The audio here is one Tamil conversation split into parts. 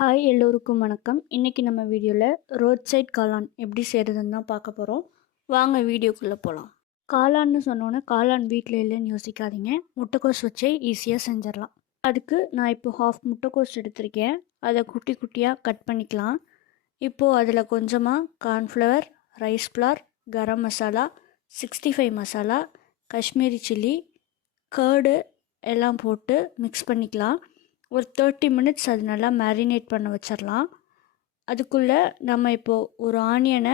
ஹாய் எல்லோருக்கும் வணக்கம். இன்றைக்கி நம்ம வீடியோவில் ரோட் சைட் காளான் எப்படி செய்கிறதுன்னு தான் பார்க்க போகிறோம். வாங்க வீடியோக்குள்ளே போகலாம். காளான்னு சொன்னோன்னே காளான் வீட்டில் இல்லைன்னு யோசிக்காதீங்க. முட்டைக்கோஸ் வச்சே ஈஸியாக செஞ்சிடலாம். அதுக்கு நான் இப்போ ஹாஃப் முட்டைக்கோஸ் எடுத்திருக்கேன். அதை குட்டி குட்டியாக கட் பண்ணிக்கலாம். இப்போது அதில் கொஞ்சமாக cornflour, rice flower, garam masala, 65 masala, Kashmiri chilli, curd எல்லாம் போட்டு மிக்ஸ் பண்ணிக்கலாம். ஒரு 30 மினிட்ஸ் அது நல்லா மேரினேட் பண்ண வச்சிடலாம். அதுக்குள்ளே நம்ம இப்போது ஒரு ஆனியனை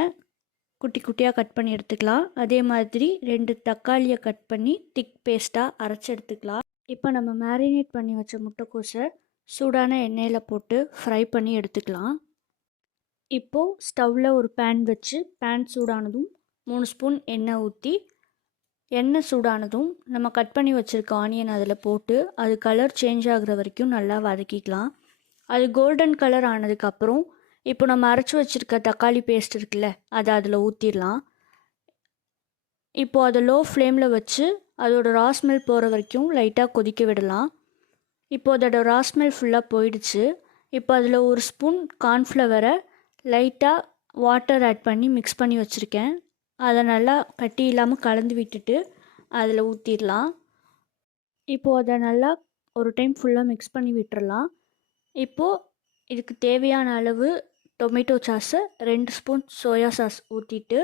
குட்டி குட்டியாக கட் பண்ணி எடுத்துக்கலாம். அதே மாதிரி 2 தக்காளியை கட் பண்ணி திக் பேஸ்ட்டாக அரைச்சி எடுத்துக்கலாம். இப்போ நம்ம மேரினேட் பண்ணி வச்ச முட்டைக்கோஸை சூடான எண்ணெயில் போட்டு ஃப்ரை பண்ணி எடுத்துக்கலாம். இப்போது ஸ்டவ்வில் ஒரு பேன் வச்சு பேன் சூடானதும் 3 ஸ்பூன் எண்ணெய் ஊற்றி எண்ணெய் சூடானதும் நம்ம கட் பண்ணி வச்சுருக்க ஆனியன் அதில் போட்டு அது கலர் சேஞ்ச் ஆகுற வரைக்கும் நல்லா வதக்கிக்கலாம். அது கோல்டன் கலர் ஆனதுக்கப்புறம் இப்போ நம்ம அரைச்சி வச்சுருக்க தக்காளி பேஸ்ட் இருக்குல்ல, அதை அதில் ஊற்றிடலாம். இப்போது அதை லோ ஃப்ளேமில் வச்சு அதோட ரா ஸ்மெல் போகிற வரைக்கும் லைட்டாக கொதிக்க விடலாம். இப்போது அதோட ரா ஸ்மெல் ஃபுல்லாக போயிடுச்சு. இப்போ அதில் ஒரு ஸ்பூன் கார்ன்ஃப்ளவரை லைட்டாக வாட்டர் ஆட் பண்ணி மிக்ஸ் பண்ணி வச்சுருக்கேன். அதை நல்லா கட்டி இல்லாமல் கலந்து விட்டுட்டு அதில் ஊற்றிடலாம். இப்போது அதை நல்லா ஒரு டைம் ஃபுல்லாக மிக்ஸ் பண்ணி விட்டுறலாம். இப்போது இதுக்கு தேவையான அளவு டொமேட்டோ சாஸை 2 ஸ்பூன் சோயா சாஸ் ஊற்றிட்டு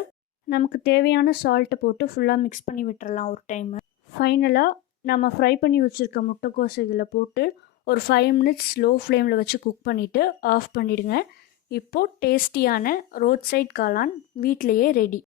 நமக்கு தேவையான சால்ட்டை போட்டு ஃபுல்லாக மிக்ஸ் பண்ணி விட்டுறலாம் ஒரு டைமு. ஃபைனலாக நம்ம ஃப்ரை பண்ணி வச்சுருக்க முட்டைக்கோஸ் இதில் போட்டு ஒரு 5 மினிட்ஸ் லோ ஃப்ளேமில் வச்சு குக் பண்ணிவிட்டு ஆஃப் பண்ணிவிடுங்க. இப்போது டேஸ்டியான ரோட் சைட் காளான் வீட்டிலையே ரெடி.